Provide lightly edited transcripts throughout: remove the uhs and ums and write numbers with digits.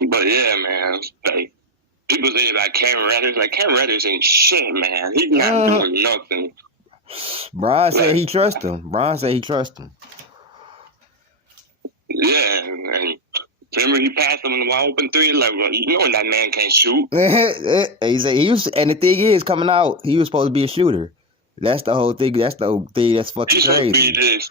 But yeah, man, like people say about Cam Reddish, like Cam Reddish ain't shit, man. He's not doing nothing. Brian said he trusts him. Brian said he trusts him. Yeah, and remember he passed him in the wide open three. Like, well, you know that man can't shoot. He said he was, and the thing is, coming out, he was supposed to be a shooter. That's the whole thing. That's the whole thing. That's fucking He's crazy. supposed to be this.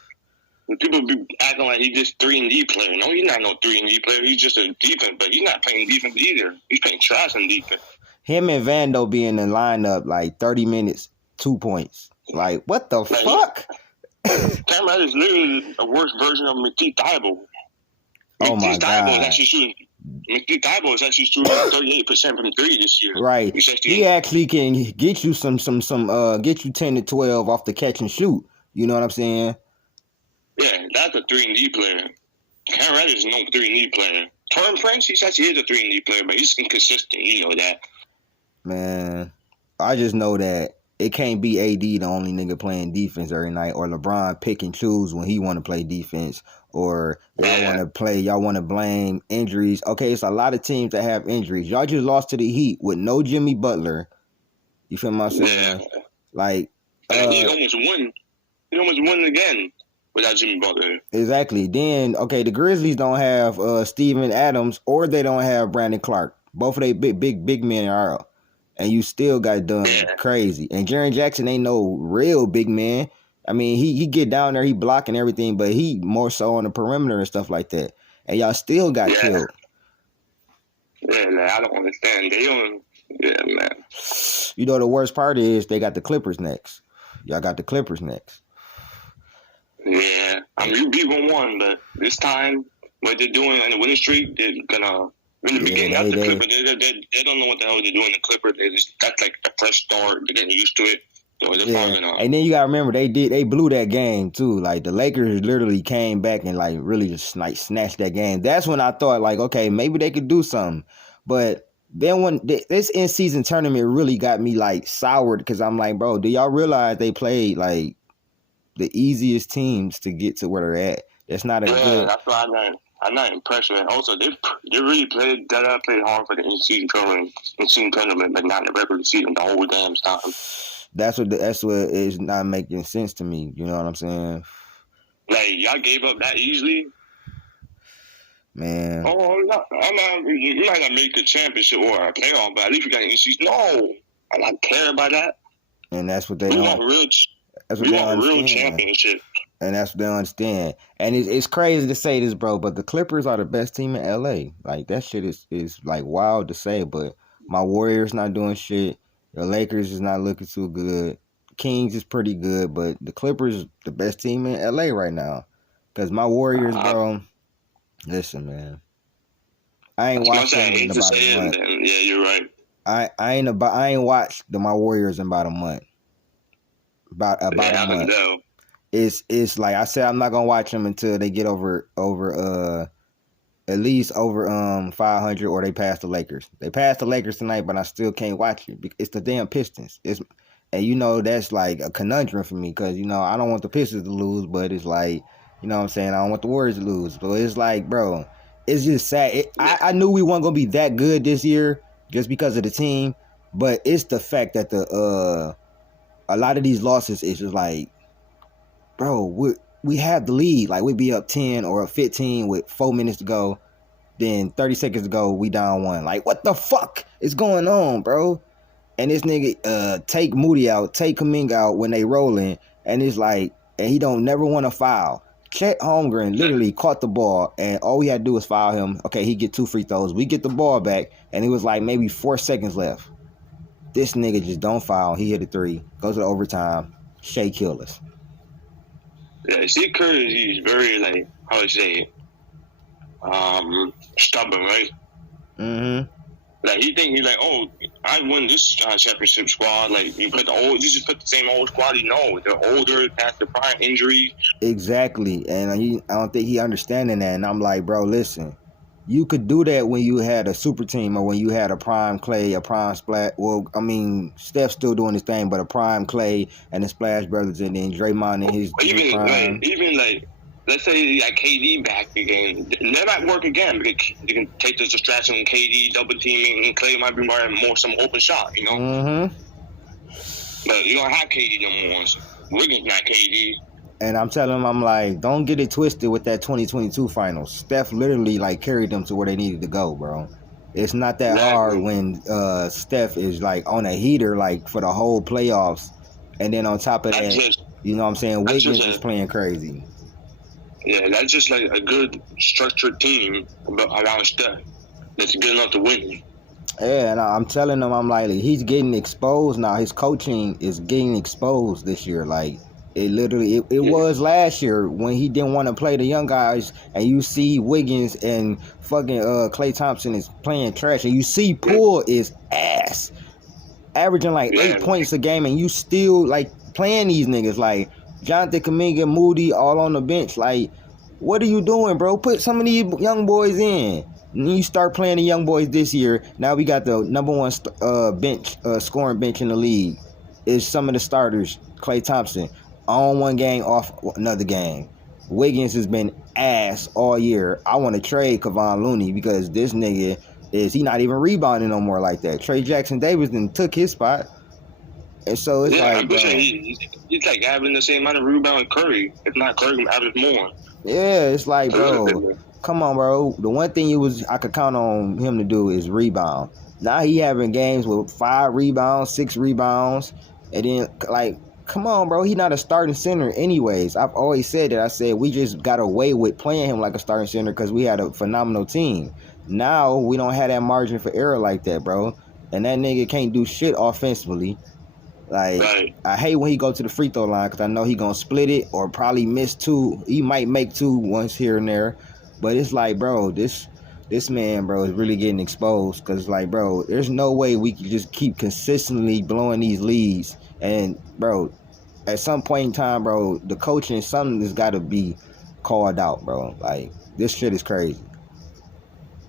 People be acting like he's just 3-and-D player. No, he's not no 3-and-D player. He's just a defense, but he's not playing defense either. He's playing trash in defense. Him and Vando be in the lineup like 30 minutes, 2 points. Like, what the fuck? Cam Reddish is literally a worse version of Matisse Thybulle. Oh my God. Matisse Thybulle is actually shooting 38% from three this year. Right. He actually can get you get you 10 to 12 off the catch and shoot. You know what I'm saying? Yeah, that's a 3-and-D player. Cam Reddish is no 3-and-D player. Taurean Prince, he actually is a 3-and-D player, but he's inconsistent. You know that. Man, I just know that it can't be AD the only nigga playing defense every night, or LeBron pick and choose when he want to play defense, or y'all want to blame injuries. Okay, it's a lot of teams that have injuries. Y'all just lost to the Heat with no Jimmy Butler. You feel my saying? Yeah. Like, he almost won. He almost won again without Jimmy Butler. Exactly. Then, okay, the Grizzlies don't have Steven Adams, or they don't have Brandon Clark. Both of they big men are out. And you still got done crazy. And Jaren Jackson ain't no real big man. I mean, he get down there, he blocking everything, but he more so on the perimeter and stuff like that. And y'all still got killed. Yeah, man, I don't understand. They don't. Yeah, man. You know the worst part is they got the Clippers next. Y'all got the Clippers next. Yeah, I mean, you beat 1-1, but this time, what they're doing in the winning streak, they're gonna. In the beginning, that's the Clippers. They don't know what the hell they're doing in the Clippers. That's like a fresh start. They're getting used to it. So And then you gotta remember they blew that game too. Like the Lakers literally came back and like really just like snatched that game. That's when I thought like, okay, maybe they could do something. But then when this in-season tournament really got me like soured, because I'm like, bro, do y'all realize they played like the easiest teams to get to where they're at? That's not a good. That's why I'm not impressed with it. Also, they really played hard for the in-season tournament, but not in the regular season the whole damn time. That's what is not making sense to me. You know what I'm saying? Like, y'all gave up that easily? Man. Oh, you're not going to make the championship or a playoff, but at least you got an in-season. No, I don't care about that. And that's what they want real championship. And that's what they understand. And it's crazy to say this, bro, but the Clippers are the best team in LA. Like, that shit is like wild to say, but my Warriors not doing shit. The Lakers is not looking too good. Kings is pretty good, but the Clippers is the best team in LA right now. Because my Warriors, bro, listen, man. I ain't watched them in about a month. Yeah, you're right. I ain't watched my Warriors in about a month. About a month. It's like I said, I'm not gonna watch them until they get over at least over 500, or they pass the Lakers. They passed the Lakers tonight, but I still can't watch it. It's the damn Pistons. And you know that's like a conundrum for me, because you know I don't want the Pistons to lose, but it's like, you know what I'm saying, I don't want the Warriors to lose. But it's like, bro, it's just sad. I knew we weren't gonna be that good this year just because of the team, but it's the fact that a lot of these losses is just like, bro, we have the lead. Like, we'd be up 10 or up 15 with 4 minutes to go. Then 30 seconds to go, we down 1. Like, what the fuck is going on, bro? And this nigga take Moody out, take Kuminga out when they rolling, and it's like, and he don't never want to foul. Chet Holmgren literally caught the ball, and all we had to do was foul him. Okay, he get 2 free throws. We get the ball back, and it was like maybe 4 seconds left. This nigga just don't foul. He hit a 3. Goes to the overtime. Shea kill us. Yeah, Steve Kerr is very, like, how to say it, stubborn, right? Mm-hmm. Like, he's like, oh, I won this championship squad. Like, you just put the same old squad. You know, they're older, past the prime injury. Exactly, and I don't think he understanding that. And I'm like, bro, listen, you could do that when you had a super team, or when you had a prime Clay, a prime Splash. Well, I mean, Steph's still doing his thing, but a prime Clay and the Splash Brothers, and then Draymond and his even prime. even let's say you got KD back again, that might work again because you can take this distraction on KD, double teaming, and Clay might be more some open shot, you know. Mm-hmm. But you don't have KD no more. So Wiggins not KD. And I'm telling them, I'm like, don't get it twisted with that 2022 finals. Steph literally like carried them to where they needed to go, bro. It's not that hard when Steph is like on a heater like for the whole playoffs, and then on top of that, you know what I'm saying, Wiggins is playing crazy. Yeah, that's just like a good structured team around Steph that's good enough to win. Yeah, and I'm telling them, I'm like, he's getting exposed now. His coaching is getting exposed this year. Like, it literally, it was last year when he didn't want to play the young guys, and you see Wiggins and fucking Klay Thompson is playing trash, and you see Poole is ass, averaging like 8 points a game, and you still like playing these niggas like Jonathan Kuminga, Moody, all on the bench. Like, what are you doing, bro? Put some of these young boys in. And you start playing the young boys this year. Now we got the number one scoring bench in the league. Is some of the starters. Klay Thompson on one game, off another game. Wiggins has been ass all year. I want to trade Kevon Looney because this nigga he not even rebounding no more like that. Trey Jackson-Davis then took his spot. And so it's like, bro, he's like having the same amount of rebound Curry. If not, Curry average more. Yeah, it's like, bro, come on, bro. The one thing I could count on him to do is rebound. Now he having games with 5 rebounds, 6 rebounds, and then like, come on, bro. He not a starting center anyways. I've always said that. I said we just got away with playing him like a starting center because we had a phenomenal team. Now we don't have that margin for error like that, bro. And that nigga can't do shit offensively. Like, I hate when he go to the free throw line because I know he gonna split it or probably miss 2. He might make 2 once here and there. But it's like, bro, this man, bro, is really getting exposed because, like, bro, there's no way we can just keep consistently blowing these leads. And, bro, at some point in time, bro, the coaching, something has got to be called out, bro. Like, this shit is crazy.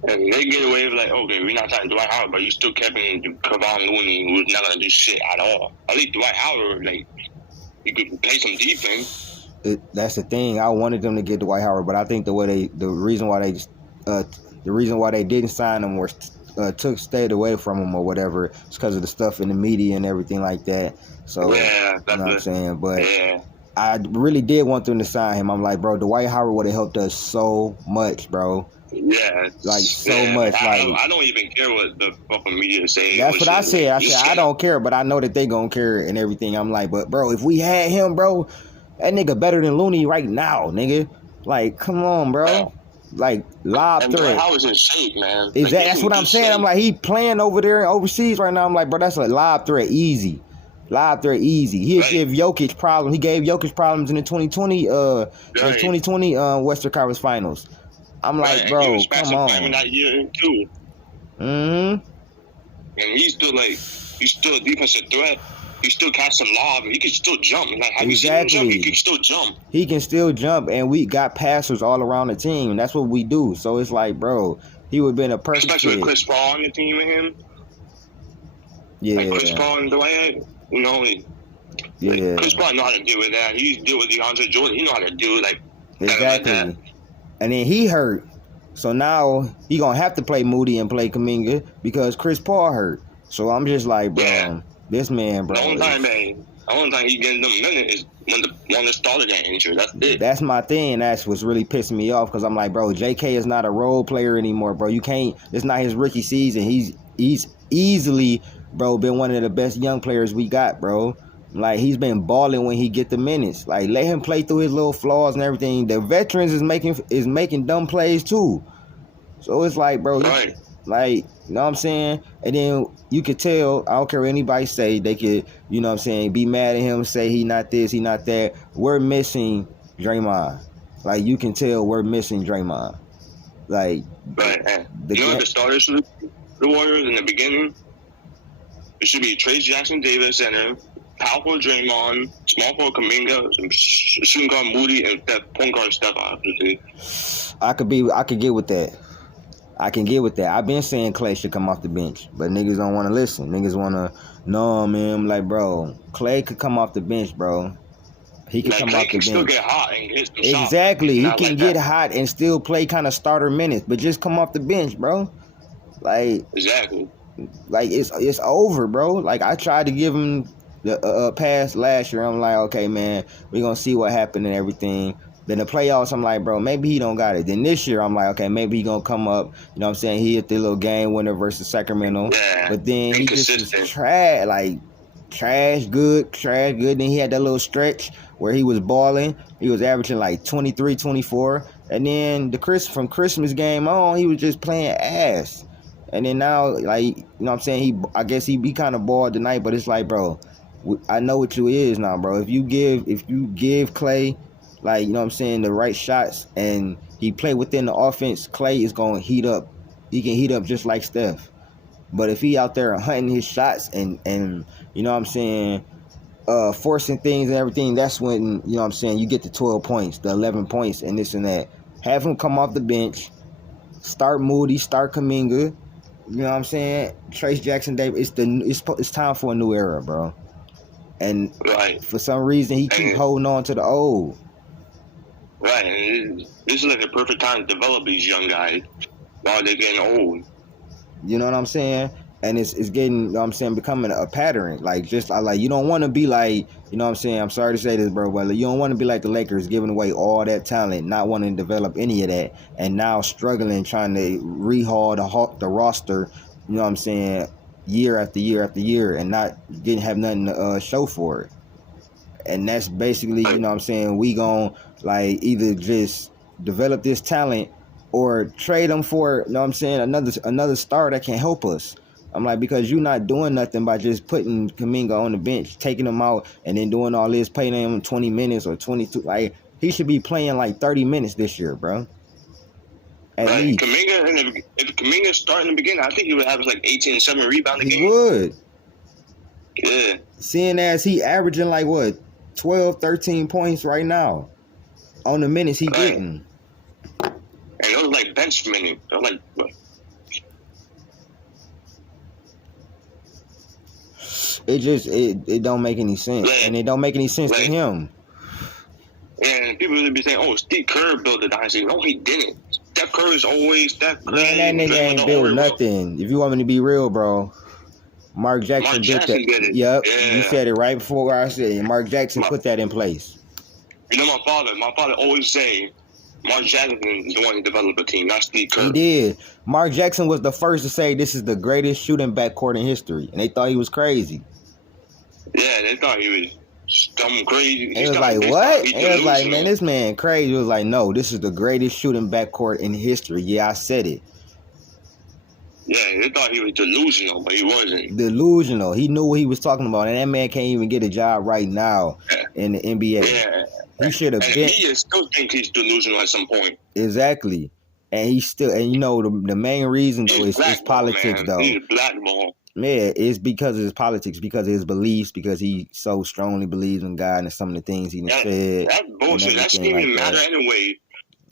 And they get away with like, okay, we're not talking Dwight Howard, but you still kept in Kevon Looney, who's not gonna do shit at all. At least Dwight Howard, like, you could play some defense. That's the thing. I wanted them to get Dwight Howard, but I think the reason why they didn't sign him or stayed away from him or whatever is because of the stuff in the media and everything like that. So yeah, that's you know what I'm saying. But yeah. I really did want them to sign him. I'm like, bro, Dwight Howard would have helped us so much, bro. Yeah, like so much. I don't even care what the fucking media say. That's what I said. I said I don't care, but I know that they gonna care and everything. I'm like, but bro, if we had him, bro, that nigga better than Looney right now, nigga. Like, come on, bro. Like, lob threat. I was in shape, man. Exactly. Like, that's what I'm saying. I'm like, he playing over there overseas right now. I'm like, bro, that's a lob threat, easy. Lob threat, easy. He'll give Jokic problems. He gave Jokic problems in the 2020 Western Conference Finals. I'm like, bro, come on. That year too. Mm-hmm. And he's still a defensive threat. He still catch some lob. He can still jump. Like, have you seen him jump? He can still jump. He can still jump, and we got passers all around the team. And that's what we do. So it's like, bro, he would have been a perfect especially fit. with Chris Paul on the team with him. Yeah. Like Chris Paul and Dwight, you know. Yeah. Chris Paul know how to deal with that. He deal with DeAndre Jordan. He know how to do like exactly. Like that. And then he hurt. So now he gonna have to play Moody and play Kuminga because Chris Paul hurt. So I'm just like, bro, this man, bro. The only time he getting them minutes is when the starter got injured. That's it. That's my thing. That's what's really pissing me off because I'm like, bro, JK is not a role player anymore, bro. You can't. It's not his rookie season. He's easily, bro, been one of the best young players we got, bro. Like, he's been balling when he get the minutes. Like, let him play through his little flaws and everything. The veterans is making dumb plays too. So it's like, bro, right. Like, you know what I'm saying? And then you could tell, I don't care what anybody say, they could, you know what I'm saying, be mad at him, say he not this, he not that. We're missing Draymond. Like, you can tell we're missing Draymond. Like, right. The starters for the Warriors in the beginning, it should be Trey Jackson-Davis center, power forward Draymond, small forward Kuminga, shooting guard Moody, and point guard Steph. I could get with that. I can get with that. I've been saying Klay should come off the bench, but niggas don't want to listen. Niggas want to, no, man. I'm like, bro, Klay could come off the bench, bro. He can come off the bench. He can still get hot and hit some shots. Exactly. He can get hot and still play kind of starter minutes, but just come off the bench, bro. Like exactly. Like it's over, bro. Like I tried to give him the pass last year. I'm like, okay, man, we're gonna see what happened and everything. Then the playoffs, I'm like, bro, maybe he don't got it. Then this year, I'm like, okay, maybe he gonna come up. You know what I'm saying? He hit the little game winner versus Sacramento. Yeah. But then he just was trash, like trash good. Then he had that little stretch where he was balling. He was averaging like 23, 24. And then from Christmas game on, he was just playing ass. And then now, like, you know what I'm saying? I guess he be kind of bored tonight, but it's like, bro, I know what you is now, bro. If you give Clay, like, you know what I'm saying, the right shots and he play within the offense, Clay is going to heat up. He can heat up just like Steph. But if he out there hunting his shots and you know what I'm saying, forcing things and everything, that's when, you know what I'm saying, you get the 12 points, the 11 points and this and that. Have him come off the bench, start Moody, start Kuminga. You know what I'm saying? Trayce Jackson-Davis. It's time for a new era, bro. And for some reason, he keep holding on to the old. Right. And this is like the perfect time to develop these young guys while they're getting old. You know what I'm saying? And it's getting, you know what I'm saying, becoming a pattern. Like, just like, you don't want to be like, you know what I'm saying? I'm sorry to say this, bro, but you don't want to be like the Lakers, giving away all that talent, not wanting to develop any of that, and now struggling trying to rehaul the roster, you know what I'm saying, year after year after year, and not have nothing to show for it. And that's basically, you know what I'm saying, we gon' like either just develop this talent or trade them for, you know what I'm saying, another star that can help us. I'm like, because you're not doing nothing by just putting Kuminga on the bench, taking him out, and then doing all this, paying him 20 minutes or 22. Like, he should be playing like 30 minutes this year, bro. Right. Kuminga, if Kuminga started in the beginning, I think he would have like 18 and 7 rebound a game. He would. Yeah. Seeing as he averaging like, what, 12, 13 points right now on the minutes he getting. And it was like bench minutes. It was like, what? It don't make any sense, and it don't make any sense to him. And people would be saying, "Oh, Steve Kerr built the dynasty." No, he didn't. Steph Curry is always Steph Curry. Man, that nigga ain't built nothing. If you want me to be real, bro, Mark Jackson built that. Yep, yeah. You said it right before I said it. Mark Jackson put that in place. You know, my father always say, Mark Jackson is the one who developed a team, not Steve Kerr. He did. Mark Jackson was the first to say this is the greatest shooting backcourt in history, and they thought he was crazy. Yeah, they thought he was dumb crazy. It was like, what? It was like, man, this man crazy. It was like, no, this is the greatest shooting backcourt in history. Yeah, I said it. Yeah, they thought he was delusional, but he wasn't. Delusional. He knew what he was talking about, and that man can't even get a job right now in the NBA. Yeah. He should have been. He still think he's delusional at some point. Exactly. And he's still, and you know, the main reason, though, is politics, though. He's blackball. Yeah, it's because of his politics, because of his beliefs, because he so strongly believes in God and some of the things he said. That's bullshit. That shouldn't even matter anyway.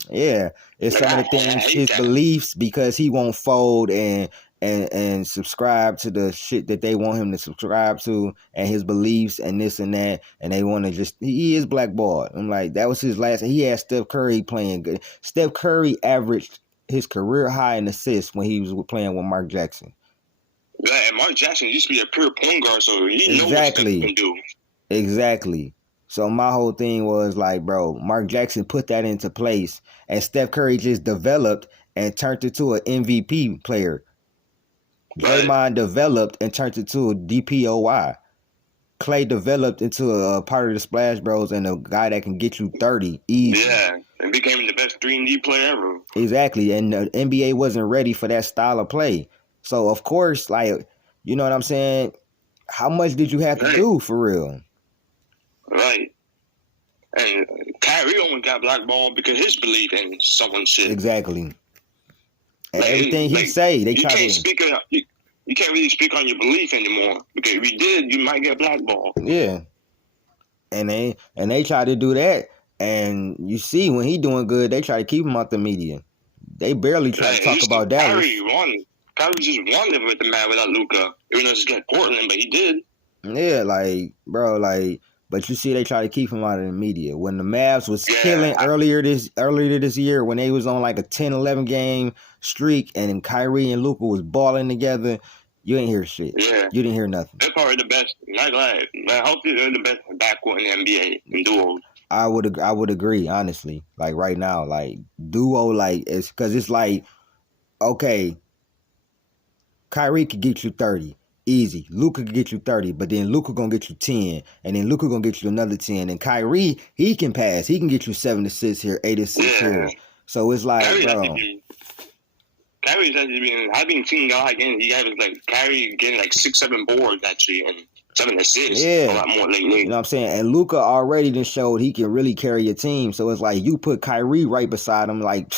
Yeah, it's some of the things, his beliefs, because he won't fold and subscribe to the shit that they want him to subscribe to, and his beliefs and this and that, and they want to just, he is blackballed. I'm like, that was his last, he had Steph Curry playing good. Steph Curry averaged his career high in assists when he was playing with Mark Jackson. Yeah, and Mark Jackson used to be a pure point guard, so he knows what Steph can do. Exactly. So my whole thing was like, bro, Mark Jackson put that into place, and Steph Curry just developed and turned into an MVP player. Draymond developed and turned into a DPOY. Clay developed into a part of the Splash Bros and a guy that can get you 30 easy. Yeah, and became the best 3-and-D player ever. Exactly, and the NBA wasn't ready for that style of play. So, of course, like, you know what I'm saying? How much did you have to do for real? Right. And Kyrie only got blackballed because his belief in someone's shit. Exactly. And like, everything he say, they try to... You can't really speak on your belief anymore, because if you did, you might get blackballed. Yeah. And they try to do that, and you see when he doing good, they try to keep him out the media. They barely try to talk about Dallas. Kyrie just won with the man without Luka. Even though it's against Portland, but he did. Yeah, like, bro, like, But you see, they try to keep him out of the media. When the Mavs was killing earlier this year, when they was on like a 10-11 game streak, and Kyrie and Luka was balling together, you ain't hear shit. Yeah, you didn't hear nothing. They're probably the best. Not glad. Hopefully, they're the best backcourt in the NBA in duos. I would agree, honestly. Like right now, like duo, like it's because it's like, okay, Kyrie could get you 30. Easy. Luka can get you 30, but then Luka gonna get you 10, and then Luka gonna get you another 10. And Kyrie, he can pass. He can get you 7 assists here, 8 assists here. So it's like, Kyrie's actually been. I've been seeing guys again. He has like Kyrie getting like 6-7 boards actually, and 7 assists. Yeah, a lot more lately. You know what I'm saying? And Luka already done showed he can really carry a team. So it's like you put Kyrie right beside him, like.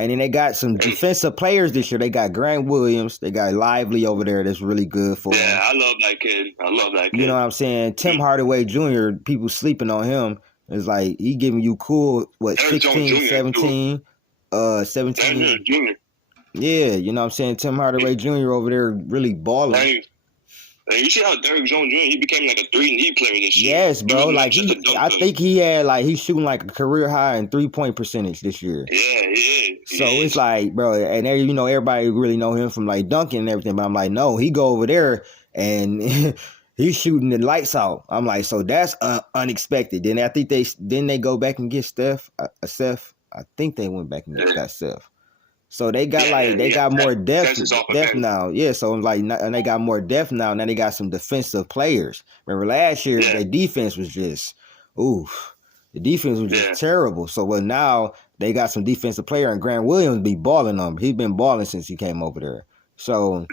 And then they got some defensive players this year. They got Grant Williams. They got Lively over there that's really good for him. Yeah, I love that kid. You know what I'm saying? Tim Hardaway Jr., people sleeping on him. It's like he giving you cool, what, 16, 17? 17. Jr. Yeah, you know what I'm saying? Tim Hardaway Jr. over there really balling. You see how Derrick Jones Jr. he became like a 3-and-D player this year. Yes, bro. Like I think he's shooting like a career high in 3-point percentage this year. Yeah, he is. So it's like, bro, and there, you know, everybody really know him from like dunking and everything, but I'm like, no, he go over there and he's shooting the lights out. I'm like, so that's unexpected. Then I think they go back and get Seth. I think they went back and got Seth. So they got got more depth now. Yeah, so I'm like, and they got more depth now. Now they got some defensive players. Remember last year, their defense was just, oof. The defense was just terrible. So now they got some defensive player, and Grant Williams be balling them. He's been balling since he came over there. So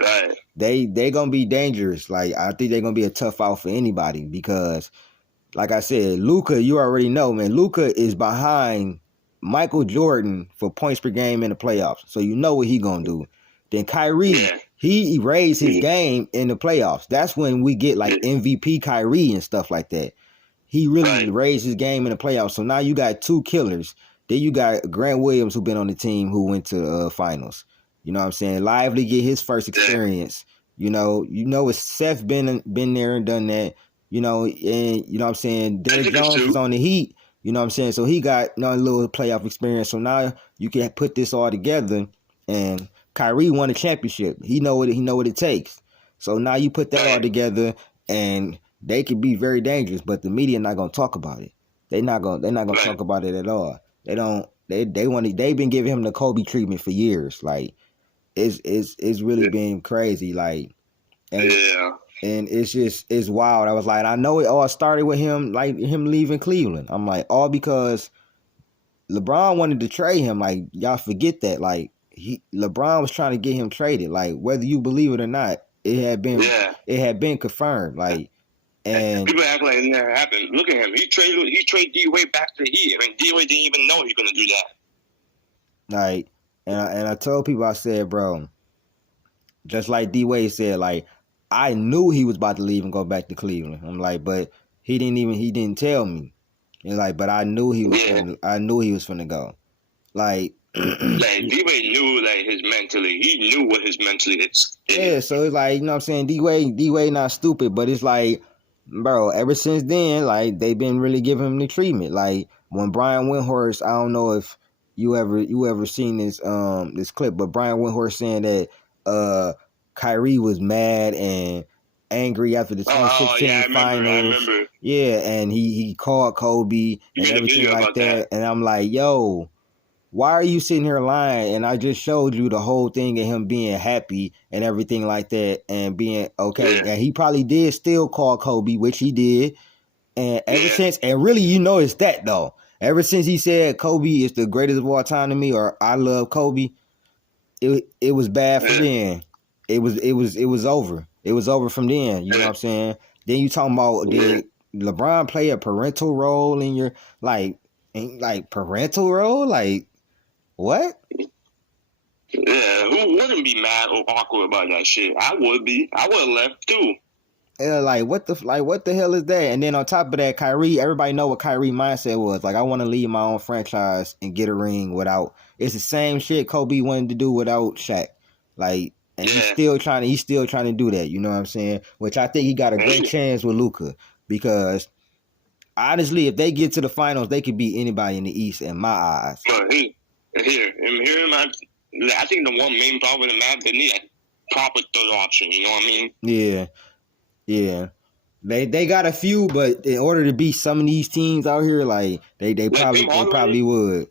they gonna be dangerous. Like I think they're gonna be a tough out for anybody because, like I said, Luka, you already know, man. Luka is behind Michael Jordan for points per game in the playoffs. So you know what he gonna do. Then Kyrie, he raised his game in the playoffs. That's when we get like MVP Kyrie and stuff like that. He really raised his game in the playoffs. So now you got 2 killers. Then you got Grant Williams, who been on the team, who went to finals. You know what I'm saying? Lively get his first experience. You know it's Seth been there and done that. You know, and you know what I'm saying? Derrick Jones is on the Heat. You know what I'm saying? So he got a little playoff experience. So now you can put this all together. And Kyrie won a championship. He know what it takes. So now you put that all together, and they could be very dangerous. But the media not gonna talk about it. They're not gonna talk about it at all. They don't. They've been giving him the Kobe treatment for years. Like it's really been crazy. Like and it's wild. I was like, I know it all started with him leaving Cleveland. I'm like, all because LeBron wanted to trade him. Like, y'all forget that. Like, LeBron was trying to get him traded. Like, whether you believe it or not, it had been confirmed. Like, and people act like it never happened. Look at him. He traded D-Wade back to the Heat. I mean, D-Wade didn't even know he was gonna do that. Like, and I told people, I said, bro, just like D-Wade said, like, I knew he was about to leave and go back to Cleveland. I'm like, but he didn't tell me. And like, but I knew he was finna go. Like D-Wade knew like his mentally. He knew what his mentally is. Yeah, so it's like, you know what I'm saying, D-Wade not stupid, but it's like, bro, ever since then, like, they've been really giving him the treatment. Like when Brian Windhorst, I don't know if you ever seen this clip, but Brian Windhorst saying that Kyrie was mad and angry after the 2016 finals. I remember. Yeah, and he called Kobe and everything like that. And I'm like, yo, why are you sitting here lying? And I just showed you the whole thing of him being happy and everything like that and being okay. Yeah. And he probably did still call Kobe, which he did. And ever since, and really, it's that though. Ever since he said Kobe is the greatest of all time to me, or I love Kobe, it was bad for them. It was over. It was over from then. You know what I'm saying? Then you talking about did LeBron play a parental role in your like parental role? Like what? Yeah, who wouldn't be mad or awkward about that shit? I would be. I would have left too. Yeah, what the hell is that? And then on top of that, Kyrie, everybody know what Kyrie mindset was. Like, I want to leave my own franchise and get a ring without. It's the same shit Kobe wanted to do without Shaq. Like, and he's still trying to do that. You know what I'm saying? Which I think he got a great chance with Luka because honestly, if they get to the finals, they could beat anybody in the East in my eyes. But I think the one main problem in the map, they need a proper third option. You know what I mean? Yeah. They got a few, but in order to beat some of these teams out here, like they probably would.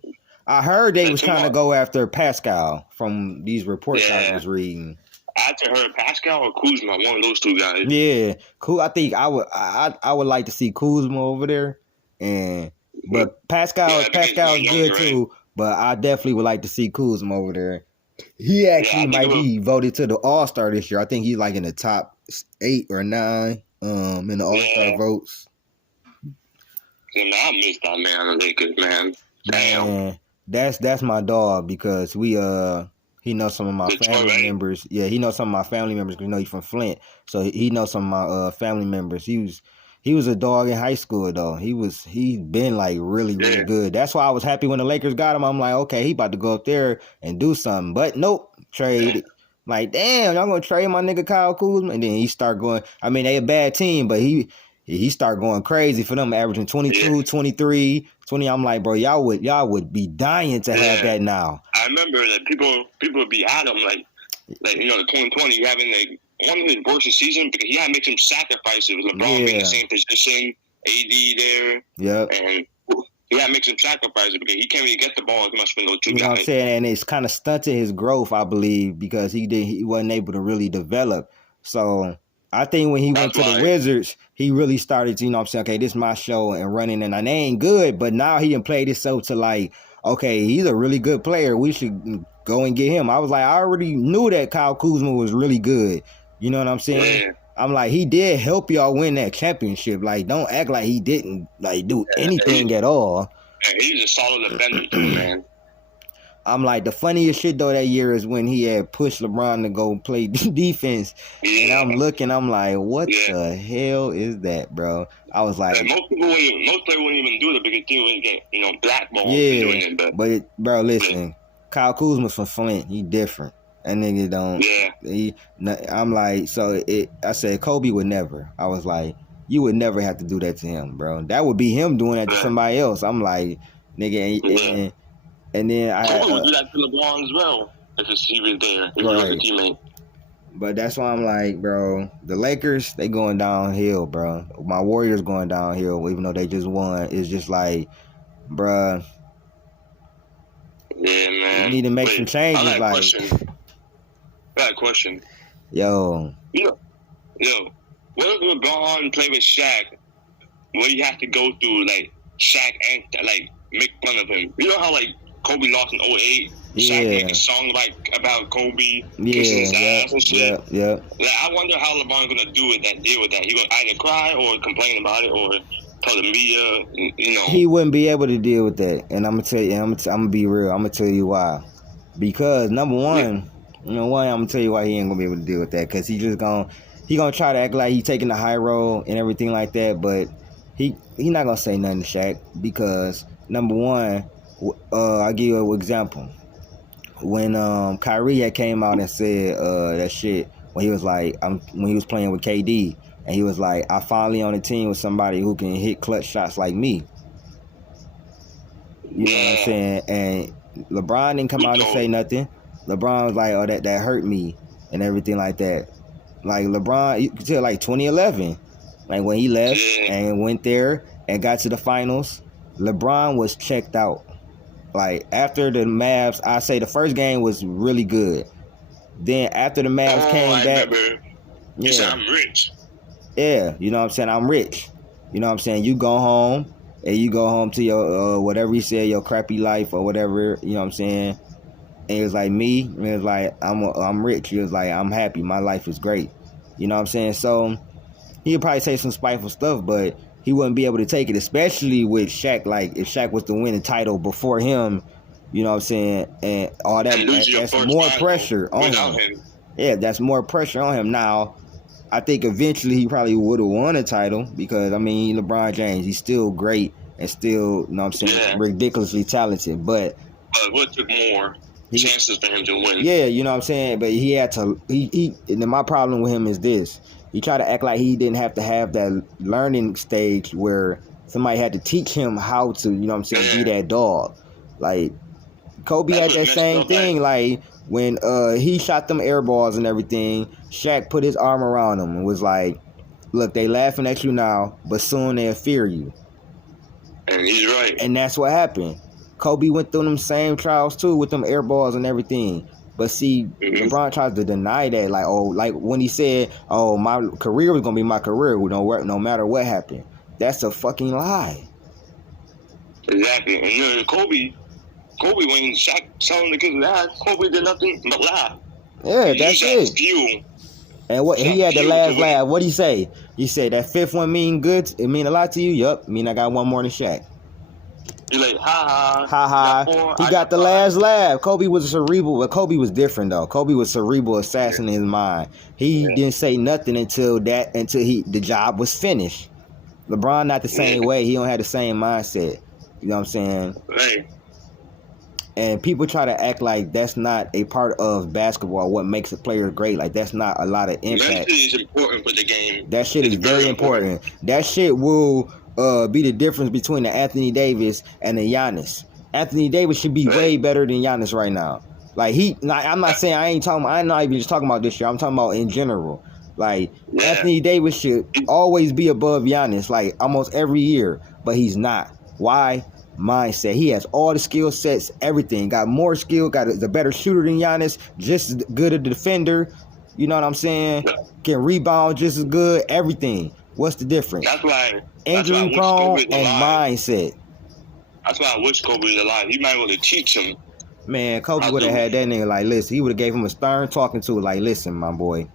I heard they was trying to go after Pascal from these reports I was reading. I either heard Pascal or Kuzma, one of those two guys. Yeah, cool. I think I would like to see Kuzma over there, but Pascal's good too. But I definitely would like to see Kuzma over there. He actually might be voted to the All-Star this year. I think he's like in the top 8 or 9 in the All-Star votes. Yeah, man, I miss that man on the Lakers, man. Damn. Man, that's my dog because he knows some of my family members. Yeah, he knows some of my family members because he's from Flint. So he knows some of my family members. He was a dog in high school though. He's been like really good. That's why I was happy when the Lakers got him. I'm like, okay, he about to go up there and do something. But nope, trade. Like, damn, y'all gonna trade my nigga Kyle Kuzma? And then he start going. I mean, they a bad team, but he start going crazy for them, averaging 22, 23, 20. I'm like, bro, y'all would be dying to have that now. I remember that people would be at him like the 2020 having like one of his worst seasons because he had to make some sacrifices. LeBron being in the same position, AD there, and he had to make some sacrifices because he can't really get the ball as much from those two guys. You know what I'm saying? And it's kind of stunted his growth, I believe, because he wasn't able to really develop. So I think when he went to the Wizards, he really started to, okay, this is my show and running, and I ain't good, but now he done played himself to like, okay, he's a really good player. We should go and get him. I was like, I already knew that Kyle Kuzma was really good. You know what I'm saying? Yeah. I'm like, he did help y'all win that championship. Like, don't act like he didn't like do anything at all. Yeah, he's a solid defender too, man. I'm like, the funniest shit though that year is when he had pushed LeBron to go play defense, and I'm looking, I'm like, what the hell is that, bro? I was like, most players wouldn't even do it because they would get blackballed for doing it. But bro, listen, Kyle Kuzma's from Flint. He different. That nigga don't. Yeah. I'm like, I said Kobe would never. I was like, you would never have to do that to him, bro. That would be him doing that to somebody else. I'm like, nigga, and then I would do that to LeBron as well if he was there. If he was a teammate. But that's why I'm like, bro, the Lakers, they going downhill, bro. My Warriors going downhill, even though they just won. It's just like, bro. Yeah, man. You need to make some changes. I got a question. Yo. What if LeBron play with Shaq? What do you have to go through, like, Shaq and, like, make fun of him? You know how, like, Kobe lost in 2008? Shaq made a song, like, about Kobe kissing his ass and shit. Yeah. Like, I wonder how LeBron's going to deal with that. He going to either cry or complain about it or tell the media, He wouldn't be able to deal with that. And I'm going to tell you, I'm going to be real. I'm going to tell you why. Because, number one, I'm going to tell you why he ain't going to be able to deal with that. Because he gonna try to act like he taking the high road and everything like that. But he not going to say nothing to Shaq. Because, number one, I'll give you an example. When Kyrie had came out and said that shit, when he was like, when he was playing with KD, and he was like, I finally on a team with somebody who can hit clutch shots like me. You know what I'm saying? And LeBron didn't come out and say nothing. LeBron was like, oh, that hurt me and everything like that. Like LeBron, you could tell like 2011, like when he left and went there and got to the finals, LeBron was checked out. Like after the Mavs, I say the first game was really good. Then after the Mavs came back, he said, I'm rich. Yeah, you know what I'm saying? I'm rich. You know what I'm saying? You go home and you go home to your whatever you said, your crappy life or whatever. You know what I'm saying? And it was like me. It was like I'm rich. He was like I'm happy. My life is great. You know what I'm saying? So he'd probably say some spiteful stuff, but he wouldn't be able to take it, especially with Shaq. Like if Shaq was to win the title before him, you know what I'm saying, and all that. That's more pressure on him. Yeah, that's more pressure on him. Now, I think eventually he probably would have won a title because I mean LeBron James, he's still great and still, you know what I'm saying, ridiculously talented. But what took more chances for him to win? Yeah, you know what I'm saying. But he had to. And my problem with him is this: he tried to act like he didn't have to have that learning stage where Somebody had to teach him how to, you know what I'm saying, be that dog. Like, Kobe had that same thing. Like, when he shot them air balls and everything, Shaq put his arm around him and was like, look, they laughing at you now, but soon they'll fear you. And he's right. And that's what happened. Kobe went through them same trials too with them air balls and everything. But see, LeBron tries to deny that. Like, like when he said, oh, my career was going to be my career no matter what happened. That's a fucking lie. Exactly. And Kobe, when Shaq telling the kids that, Kobe did nothing but laugh. Yeah, that's it. Fuel. And what he had the last laugh. What'd he say? He said, that fifth one mean good? It mean a lot to you? Yup. Mean I got one more than Shaq. He's like, ha ha. Ha ha. He got the last laugh. Kobe was cerebral, but Kobe was different though. Kobe was cerebral assassin in his mind. He didn't say nothing until the job was finished. LeBron not the same way. He don't have the same mindset. You know what I'm saying? Right. And people try to act like that's not a part of basketball, what makes a player great. Like, that's not a lot of impact. That shit is important for the game. That shit is very important. That shit will be the difference between the Anthony Davis and the Giannis. Anthony Davis should be way better than Giannis right now. Like, I'm not saying I'm not even just talking about this year. I'm talking about in general. Like, Anthony Davis should always be above Giannis, like, almost every year. But he's not. Why? Mindset. He has all the skill sets, everything. Got more skill, is a better shooter than Giannis, just as good a defender. You know what I'm saying? Can rebound just as good, everything. What's the difference? That's why injury prone and mindset. That's why I wish Kobe was alive. He might want to teach him. Man, Kobe would have had that nigga like, listen, he would have gave him a stern talking to, like, listen, my boy,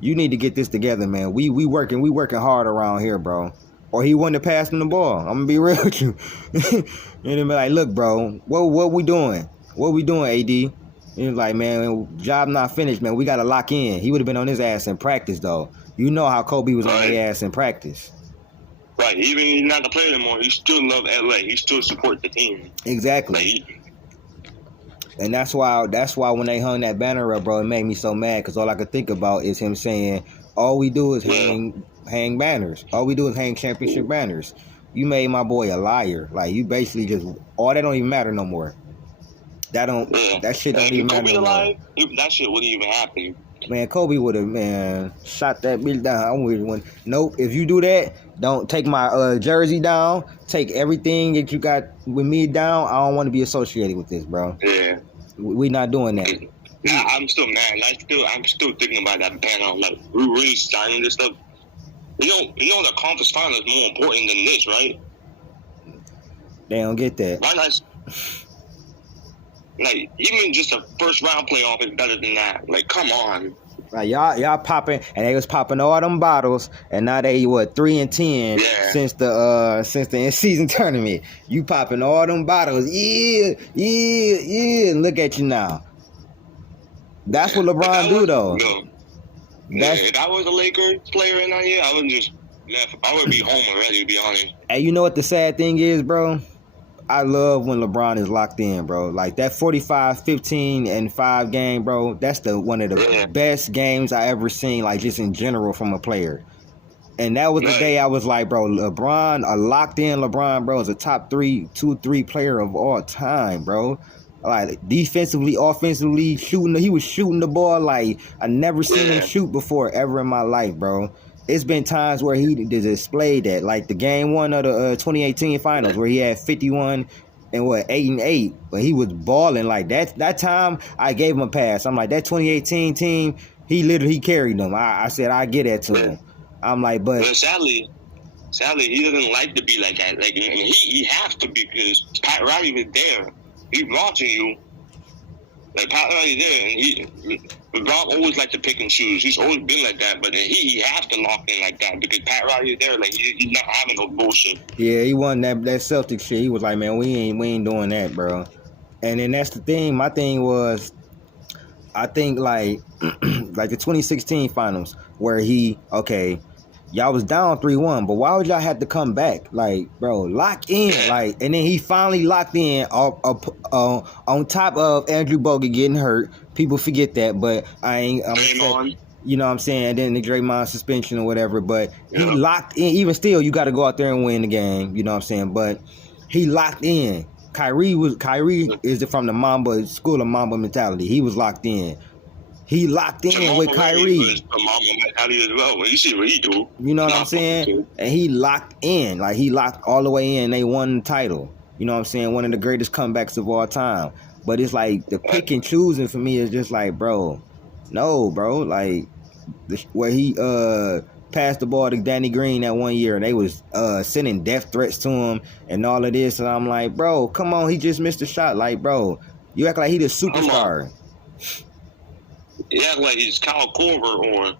you need to get this together, man. We working hard around here, bro. Or he wouldn't have passed him the ball. I'm gonna be real with you. And then be like, look, bro, what we doing? What we doing, AD? He was like, man, job not finished, man. We gotta lock in. He would have been on his ass in practice, though. You know how Kobe was on his ass in practice. Right. Even he's not the player anymore. He still love LA. He still support the team. Exactly. And that's why when they hung that banner up, bro, it made me so mad because all I could think about is him saying, all we do is hang banners. All we do is hang championship banners. You made my boy a liar. Like, you basically just, all that don't even matter no more. That shit don't even matter no more. That shit wouldn't even happen. Man, Kobe would have, shot that bitch down. Nope. If you do that, don't take my jersey down. Take everything that you got with me down. I don't want to be associated with this, bro. Yeah. We not doing that. Yeah, I'm still mad. I'm still thinking about that banner. Like, we really signing this stuff. You know the conference final is more important than this, right? They don't get that. Why not? Like, even just a first round playoff is better than that. Like, come on. Like, y'all popping, and they was popping all them bottles, and now they 3-10 since the in-season tournament. You popping all them bottles, yeah, and look at you now. That's what LeBron do though. If I was a Lakers player in that year, I would just left. I would be home already, to be honest. Hey, you know what the sad thing is, bro? I love when LeBron is locked in, bro. Like that 45-15-5 game, bro. That's one of the best games I ever seen, like just in general from a player. And that was the day I was like, bro, LeBron, a locked in LeBron, bro, is a top 2-3 player of all time, bro. Like defensively, offensively, shooting. He was shooting the ball like I never seen him shoot before ever in my life, bro. It's been times where he displayed that, like the game 1 of the 2018 finals where he had 51 and 8-8, but he was balling like that. That time I gave him a pass. I'm like, that 2018 team, he carried them. I said I get that to him. I'm like, but sadly, he doesn't like to be like that. Like he has to be because Pat Riley was there. He's watching you. Like Pat Riley there, and LeBron always liked to pick and choose. He's always been like that, but he has to lock in like that because Pat Riley is there. Like he's not having no bullshit. Yeah, he won that Celtic shit. He was like, man, we ain't doing that, bro. And then that's the thing. My thing was, I think like the 2016 finals where y'all was down 3-1, but why would y'all have to come back? Like, bro, lock in. Like, and then he finally locked in on top of Andrew Bogut getting hurt. People forget that, but I'm You know what I'm saying? And then the Draymond suspension or whatever. But he locked in. Even still, you got to go out there and win the game. You know what I'm saying? But he locked in. Kyrie is from the Mamba school of Mamba mentality. He was locked in. He locked in with Kyrie. As well. You see what he do. You know what I'm saying? And he locked in. Like, he locked all the way in. They won the title. You know what I'm saying? One of the greatest comebacks of all time. But it's like the pick and choosing for me is just like, bro, no, bro. Like, where he passed the ball to Danny Green that one year, and they was sending death threats to him and all of this. And I'm like, bro, come on. He just missed a shot. Like, bro, you act like he the superstar. He act like he's Kyle Korver or.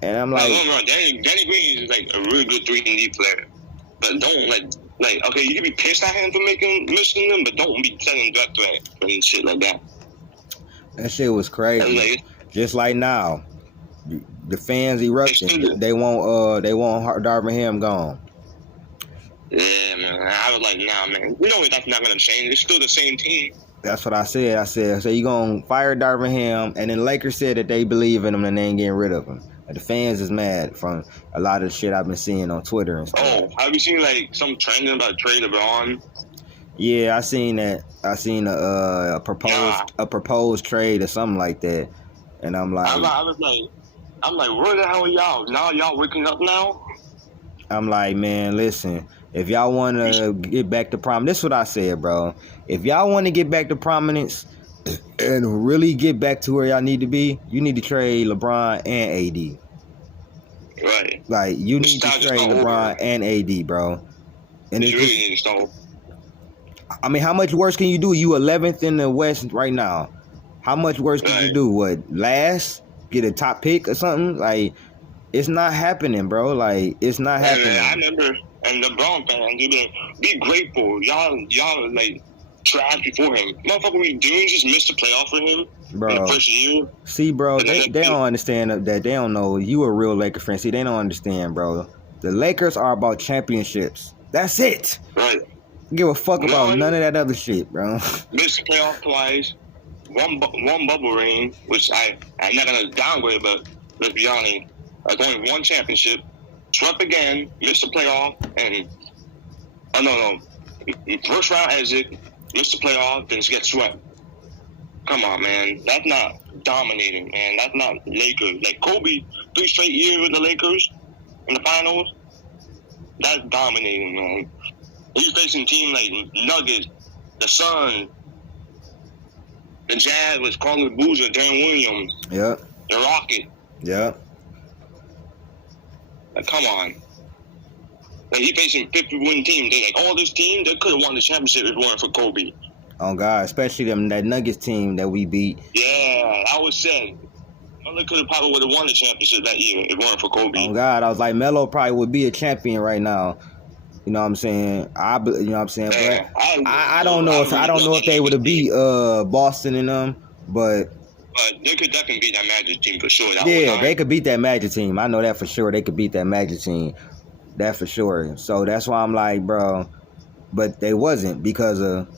And I'm like, Danny Green is like a really good 3-and-D player, but don't like okay, you can be pissed at him for missing them, but don't be sending death threats and shit like that. That shit was crazy. Just like now, the fans erupting. They want Darvin Ham gone. Yeah, man. I was like, nah, man. You know that's not gonna change. It's still the same team. That's what I said. So you gonna fire Darvin Ham, and then Lakers said that they believe in him and they ain't getting rid of him. And the fans is mad from a lot of the shit I've been seeing on Twitter and stuff. Oh, have you seen like some trending about trade LeBron? Yeah, I seen that. I seen a proposed trade or something like that, and I'm like, I'm like, where the hell are y'all? Now y'all waking up now? I'm like, man, listen. If y'all want to get back to prominence, this is what I said, bro. If y'all want to get back to prominence and really get back to where y'all need to be, you need to trade LeBron and AD. Right. Like, you need to trade LeBron and AD, bro. And you really need to start. I mean, how much worse can you do? You 11th in the West right now. How much worse can you do? What, last? Get a top pick or something? Like, it's not happening, bro. Like, it's not happening. Man, I remember, and LeBron fans, be grateful. Y'all like trash before him. Motherfucker, we doing just missed the playoff for him, bro. In the first year. See, bro, they don't understand that. They don't know. You a real Laker fan. See, they don't understand, bro. The Lakers are about championships. That's it. Right. Give a fuck about none of that other shit, bro. Missed the playoff twice. One bubble ring, which I'm not gonna downgrade, but let's be honest. Only one championship, swept again, missed the playoff, and first round exit, missed the playoff, then get swept. Come on, man, that's not dominating, man. That's not Lakers. Like Kobe, 3 straight years with the Lakers in the finals. That's dominating, man. He's facing teams like Nuggets, the Suns, the Jazz with Carlos Boozer, Darren Williams. Yep. The Rockets. Yep. Like, come on. Like, he facing 50-win teams. They like, all this team, they could have won the championship if it weren't for Kobe. Oh, God. Especially that Nuggets team that we beat. Yeah, I was saying. Melo could have probably would have won the championship that year if it weren't for Kobe. Oh, God. I was like, Melo probably would be a champion right now. You know what I'm saying? You know what I'm saying? Yeah, but I don't know if they would have beat Boston and them, but they could definitely beat that Magic team for sure. They could beat that Magic team. I know that for sure. They could beat that Magic team. That for sure. So that's why I'm like, bro, but they wasn't because of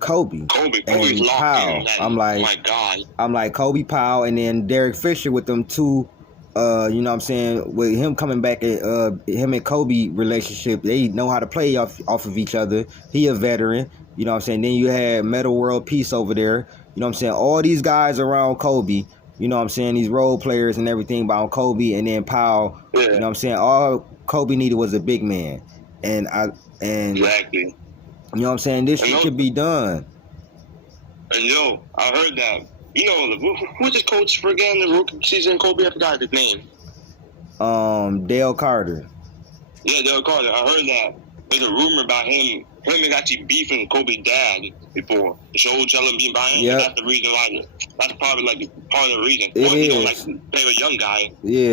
Kobe's and Powell. I'm like, oh my God. I'm like Kobe, Powell, and then Derek Fisher with them two. You know what I'm saying? With him coming back, him and Kobe relationship, they know how to play off of each other. He a veteran. You know what I'm saying? Then you had Metal World Peace over there. You know what I'm saying? All these guys around Kobe. You know what I'm saying? These role players and everything about Kobe, and then Powell. Yeah. You know what I'm saying? All Kobe needed was a big man. Exactly. You know what I'm saying? This shit could be done. And I heard that. You know, who's his coach for again? The rookie season, Kobe. I forgot his name. Dale Carter. Yeah, Dale Carter. I heard that there's a rumor about him. Him is actually beefing Kobe's dad before. Joe Jellin being by him. Yep. That's the reason why. That's probably like part of the reason. It One, he is. don't like to play with a young guy. Yeah.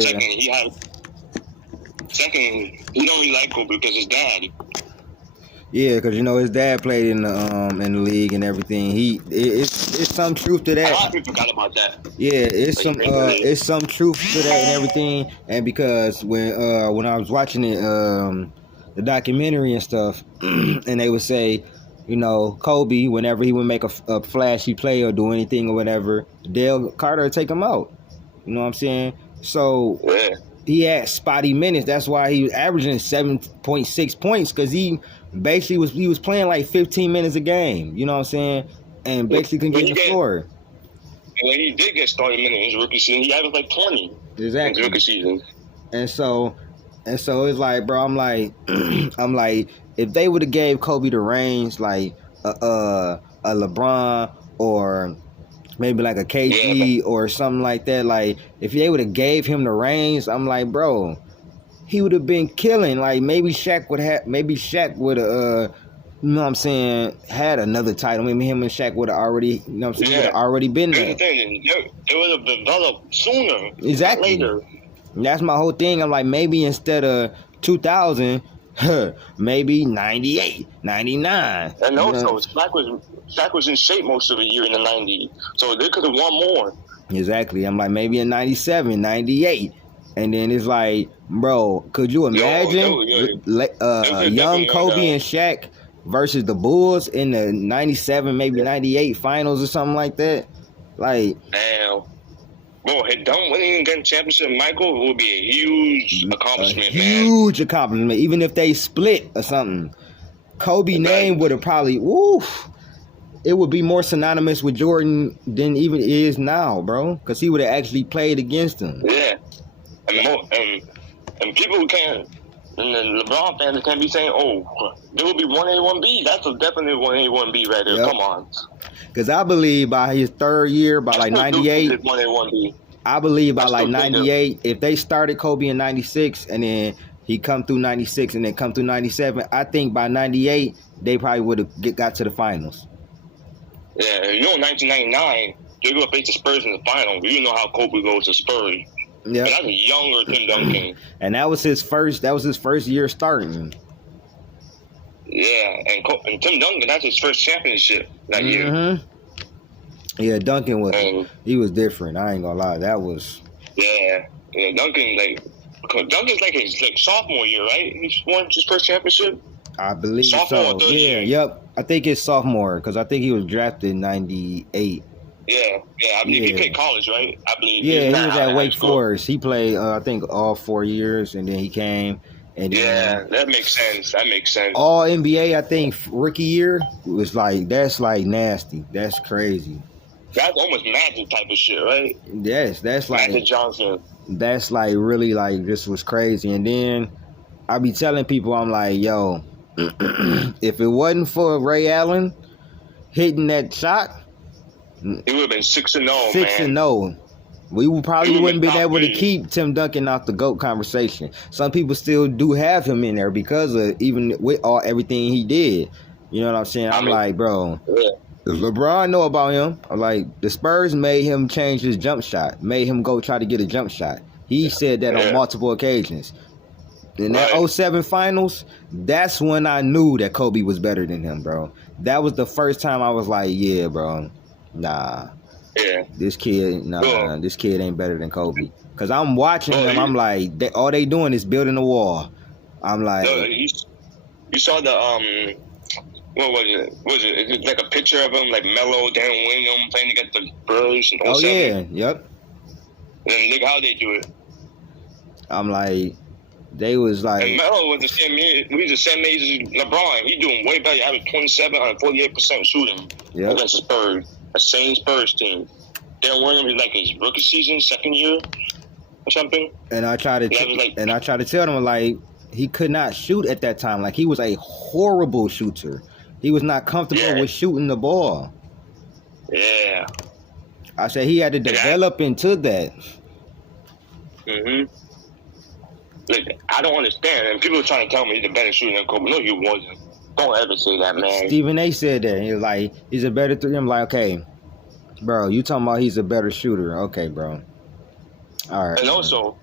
Second, he don't really like Kobe because his dad. Yeah, because you know his dad played in the league and everything. It's some truth to that. A lot of people forgot about that. Yeah, it's some truth to that and everything. And because when I was watching it, the documentary and stuff, and they would say, Kobe, whenever he would make a flashy play or do anything or whatever, Dale Carter would take him out. You know what I'm saying? So he had spotty minutes. That's why he was averaging 7.6 points, because he basically was playing like 15 minutes a game. You know what I'm saying? And basically couldn't get the floor. And when he did get started minutes in his rookie season, he averaged like 20. Exactly. In his rookie season. And so it's like, bro, I'm like, if they would have gave Kobe the reins, like a LeBron or maybe like a KG or something like that, like if they would have gave him the reins, I'm like, bro, he would have been killing. Like maybe Shaq would have, you know what I'm saying, had another title. Maybe him and Shaq would have already, you know what I'm saying, would have already been there. They would have developed sooner. Exactly. Later. That's my whole thing. I'm like, maybe instead of 2000, maybe 98, 99. And also, Shaq was in shape most of the year in the 90s, so they could have won more. Exactly. I'm like, maybe in 97, 98. And then it's like, bro, could you imagine young Kobe and Shaq versus the Bulls in the 97, maybe 98 finals or something like that? Like, damn. Bro, Dunk winning against championship Michael would be a huge accomplishment, man. Huge accomplishment. Even if they split or something. Kobe's name would have probably, it would be more synonymous with Jordan than even it is now, bro. Because he would have actually played against him. Yeah. And people who can't, and the LeBron fans can't be saying, there will be 1A, 1B. That's definitely 1A, 1B right there. Yep. Come on. Because I believe by his third year, by like 98, 1A, 1B. I believe by like 98, if they started Kobe in 96 and then he come through 96 and then come through 97, I think by 98, they probably would have got to the finals. Yeah, in 1999, they're going to face the Spurs in the finals. You know how Kobe goes to Spurs. Yeah, that's a younger Tim Duncan. And that was his first year starting. Yeah, and Tim Duncan, that's his first championship that year. Yeah, Duncan he was different. I ain't gonna lie, that was. Yeah, Duncan's like his sophomore year, right? He won his first championship. I believe sophomore so. Yeah, yep. I think it's sophomore because I think he was drafted in 98. Yeah, I believe he played college, right? I believe. Yeah, he was at Wake Forest. He played, I think, all 4 years, and then he came. And that makes sense. All NBA, I think, rookie year was that's like nasty. That's crazy. That's almost Magic type of shit, right? Yes, that's like Magic Johnson. That's like really like this was crazy. And then I be telling people, I'm like, yo, if it wasn't for Ray Allen hitting that shot, it would have been 6-0, 6-0. We probably wouldn't been able to keep Tim Duncan out the GOAT conversation. Some people still do have him in there because of even with everything he did. You know what I'm saying? I'm like, bro, does LeBron know about him? I'm like, the Spurs made him change his jump shot, made him go try to get a jump shot. He said that on multiple occasions. In that 07 finals, that's when I knew that Kobe was better than him, bro. That was the first time I was like, yeah, bro. Nah. Yeah. This kid ain't better than Kobe. Cause I'm watching them, I'm like, all they doing is building a wall. I'm like, you saw the what was it? Is it like a picture of him, like Melo, Darren Williams playing against the Spurs? Oh yeah, yep. And look how they do it. I'm like, they was like. And Melo was the same age. We the same age as LeBron. He doing way better. He averaged 27 on 48% shooting against the Spurs. The same Spurs team. Darren Williams is like his rookie season, second year or something. And I try to tell them, like, he could not shoot at that time. Like, he was a horrible shooter. He was not comfortable with shooting the ball. Yeah. I said he had to develop into that. Look, I don't understand. And people are trying to tell me he's a better shooter than Kobe. No, he wasn't. Don't ever say that, man. Stephen A. said that. He was like, he's a better three. I'm like, okay, bro, you talking about he's a better shooter. Okay, bro. All right. And also,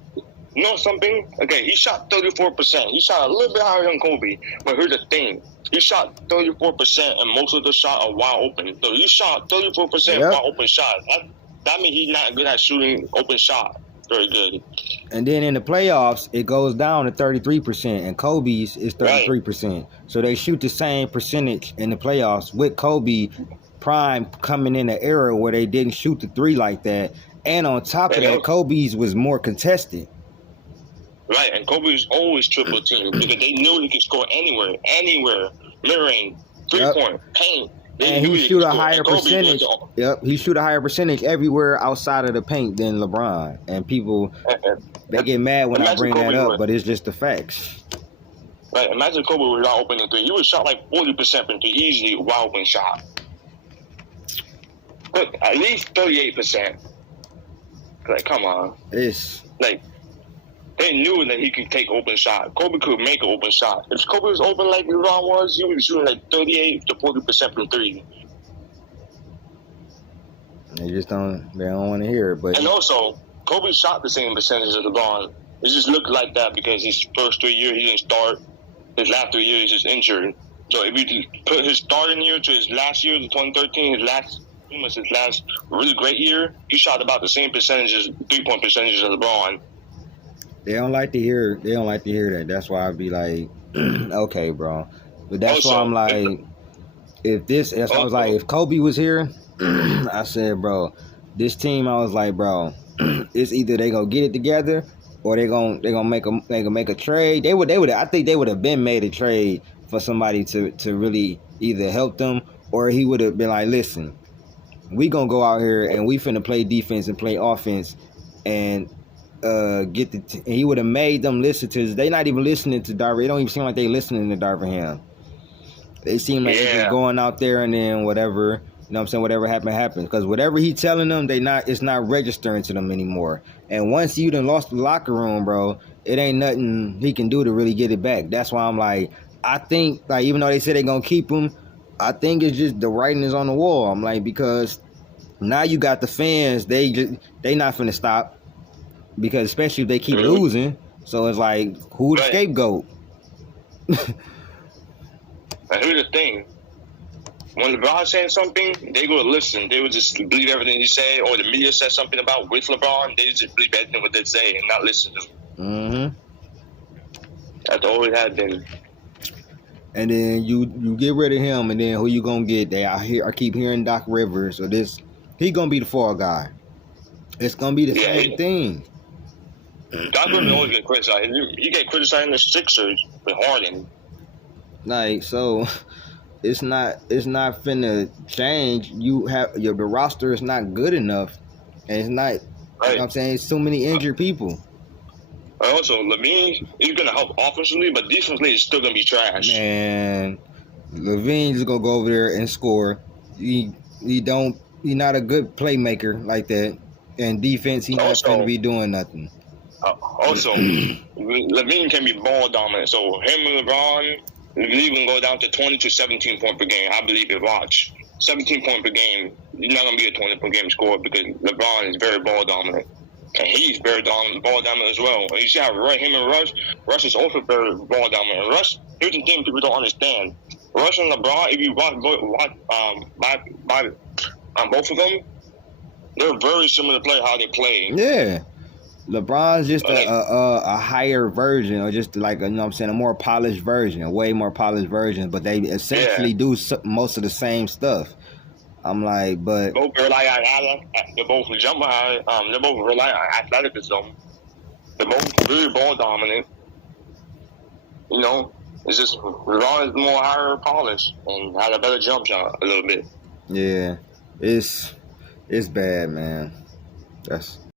you know something? Okay, he shot 34%. He shot a little bit higher than Kobe. But here's the thing. He shot 34% and most of the shots are wide open. So you shot 34% wide open shots. That means he's not good at shooting open shot. very good. And then in the playoffs, it goes down to 33%, and Kobe's is 33%. Right. So they shoot the same percentage in the playoffs with Kobe Prime coming in an era where they didn't shoot the three like that. And on top of that, Kobe's was more contested. Right, and Kobe was always triple team because they knew he could score anywhere, mid-range, 3-point, paint. And he shoot a higher percentage. Yep, he shoot a higher percentage everywhere outside of the paint than LeBron. And people, they get mad when I bring that up, but it's just the facts. Right, imagine Kobe without opening three. He would shot like 40% from three easily, wide open shot. But at least 38%. Like, come on. It's like they knew that he could take open shot. Kobe could make an open shot. If Kobe was open like LeBron was, he would be shooting like 38 to 40% from three. They don't want to hear it. But and also, Kobe shot the same percentage as LeBron. It just looked like that because his first 3 years he didn't start. His last 3 years he's just injured. So if you put his starting year to his last year, the 2013, his last really great year, he shot about the same percentages, 3-point percentages as LeBron. They don't like to hear that. That's why I'd be like, okay, bro. But that's also, why I'm like, if Kobe was here, I said, bro, this team, I was like, bro, it's either they gonna get it together or they gonna make a trade. I think they would have been made a trade for somebody to really either help them, or he would have been like, listen, we gonna go out here and we finna play defense and play offense and he would have made them listen to. They not even listening to Darvin. It don't even seem like they listening to Darvin Ham. They seem like they're just going out there and then whatever. You know what I'm saying? Whatever happens. Because whatever he telling them, it's not registering to them anymore. And once you done lost the locker room, bro, it ain't nothing he can do to really get it back. That's why I'm like, I think, like, even though they say they're going to keep him, I think it's just the writing is on the wall. I'm like, because now you got the fans, they not finna stop. Because especially if they keep losing. So it's like, who the scapegoat? And here's the thing. When LeBron says something, they go to listen. They would just believe everything he say, or the media says something about with LeBron, they just believe everything what they say and not listen to him. That's always had been. And then you get rid of him, and then who you gonna get? I keep hearing Doc Rivers, so he gonna be the fall guy. It's gonna be the same thing. Doc Rivers always get criticized. He get criticized in the Sixers with Harden. Like, so it's not finna change. The roster is not good enough, and it's not. Right. You know what I'm saying, it's too many injured people. Also, LaVine, he's gonna help offensively, but defensively, it's still gonna be trash. Man, LaVine's gonna go over there and score. He's not a good playmaker like that. And defense, he's not gonna be doing nothing. Also, LaVine can be ball dominant. So him and LeBron, LaVine can go down to 20 to 17 points per game. I believe it. Watch, 17 points per game. He's not gonna be a 20-point game scorer because LeBron is very ball dominant. And he's very ball dominant as well. And you see how him and Russ is also very ball dominant. And Russ, here's the thing people don't understand. Russ and LeBron, if you watch both of them, they're very similar to play how they play. Yeah. LeBron's just a higher version, or just like, you know what I'm saying, a more polished version, a way more polished version, but they essentially do most of the same stuff. I'm like, but both rely on they're both jump high. They both rely on athleticism. They're both really ball dominant. You know, it's just LeBron is more higher polished and had a better jump shot a little bit. Yeah, it's bad, man. That's